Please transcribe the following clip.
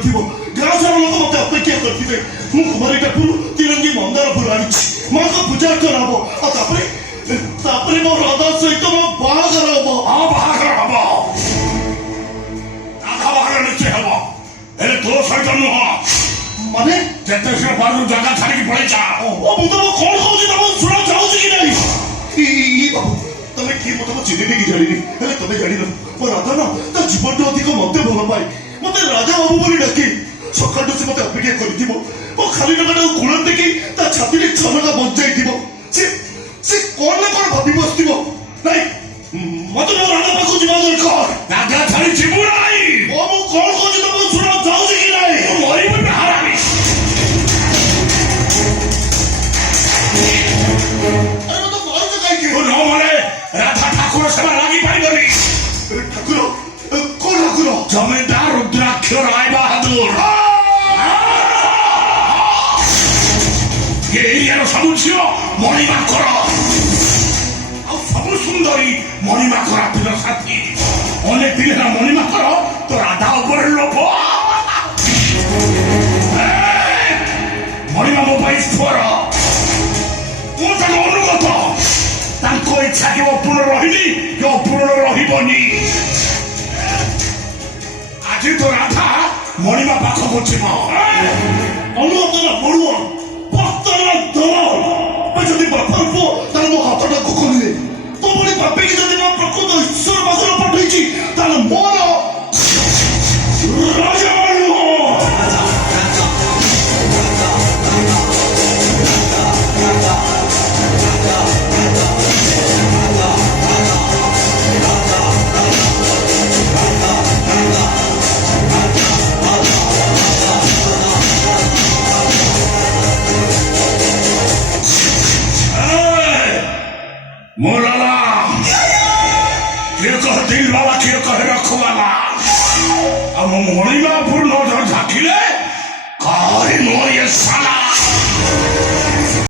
କରିଥିବ ଗାଁ ସାରା ଲୋକ ମତେ ଅପେକ୍ଷା କରିଥିବେ ମୁଁ କୁମାରୀଟା ଫୁଲ ତିରଙ୍ଗୀ ମନ୍ଦାର ଫୁଲ ଆଣିଛି ମାଙ୍କ ପୂଜା ଅର୍ଚ୍ଚନା ହବ ଆଉ ତାପରେ ମୋ ରାଧା ସହିତ ମୋ ବାହାଘର ହବ। ହଁ ବାହାଘର ହବ, ରାଧା ବାହାଘର ନିଶ୍ଚୟ ହବ, ହେଲେ ତୋ ସହିତ ନୁହଁ। ମାନେ ଯେତେ ଶୀଘ୍ର ପାରୁ ଜାଗା ଛାଡ଼ିକି ପଳେଇ ଯା। ମୁଁ ତମ କଣ କହୁଛି ତମ ଶୁଣ ଯାଉଛି କି ନାହିଁ? ବାବୁ ତମେ କିଏ ମୁଁ ତମ ଚିହ୍ନିବି କି ଜାଣିନି ହେଲେ ତମେ ଜାଣିନ ମୋ ରାଧା ନା ତା ଜୀବନଠୁ ଅଧିକ ମତେ ଭଲ ପାଏ ମତେ ରାଜା ବାବୁ ବୋଲି ଡାକେ ସକାଳୁ ସେ ମତେ ଅପେକ୍ଷା କରିଥିବ ମୋ ଖାଲି ଟଙ୍କାଟାକୁ କୁଳନ୍ତି ଦେଖି ତା ଛାତିରେ ଛନକା ବଞ୍ଚାଇଥିବ ସେ କଣ ନା କଣ ଭାବି ବସିଥିବ ନାଇଁ ମତେ ମୋ ରାଧା ପାଖକୁ ଯିବା ଦରକାର। ଜାଗା ଛାଡ଼ି ଯିବୁ ନାହିଁ। ମୁଁ କଣ କହୁଛି ତମ ଶୁଣ ଯାଉଛି କି ନାହିଁ? ମରିବୁ ହାରାମି। ଆରେ ମତେ ମାରୁଛ କାହିଁକି? ତୁ ନ ମରେ ରାଧା ଠାକୁର ସେବା ଲାଗିପାରିବନି। ଠାକୁର କୋଉ ଠାକୁର? ଜମିଦାର ରୁଦ୍ରାକ୍ଷ ରାୟ ବାହାଦୁର। ଏ ଏରିଆର ସବୁ ଝିଅ ମଣିମାଙ୍କର ଆଉ ସବୁ ସୁନ୍ଦରୀ ମଣିମାଙ୍କ ରାତିର ସାଥୀ। ଅନେକ ଦିନ ହେଲା ମଣିମାଙ୍କର ତ ରାଧା ଉପରେ ଲୋଭ। ମଣିମା ମୋ ପାଇଁ ସ୍ୱର, ମୁଁ ତାଙ୍କ ଅନୁଗତ। ତାଙ୍କ ଇଚ୍ଛା କେବେ ଅପୂର୍ଣ୍ଣ ରହିନି କି ଅପୂର୍ଣ୍ଣ ରହିବନି। ଆଜି ତ ରାଧା ମଣିମା ପାଖକୁ ଯିବ। ଅନୁଗତ ନା ବড়ୁଆ ଭକ୍ତ ନା ଦଲାଲ ଯଦି ବାପାର ପୁଅ ତାହେଲେ ମୋ ହାତଟାକୁ ଖୋଲିଲେ ତୋ ଭଳି ବାପିକି ଯଦି ମୋ ପ୍ରକୃତ ଈଶ୍ୱର ପାଖରେ ପଠେଇଛି ତାହେଲେ ମୋର ରାଜା ନୁହଁ। मोलाला किए कह दिल वाला किए कहे रखवाला अब मणिमा पूर्ण झाकिले कहे नो ये साला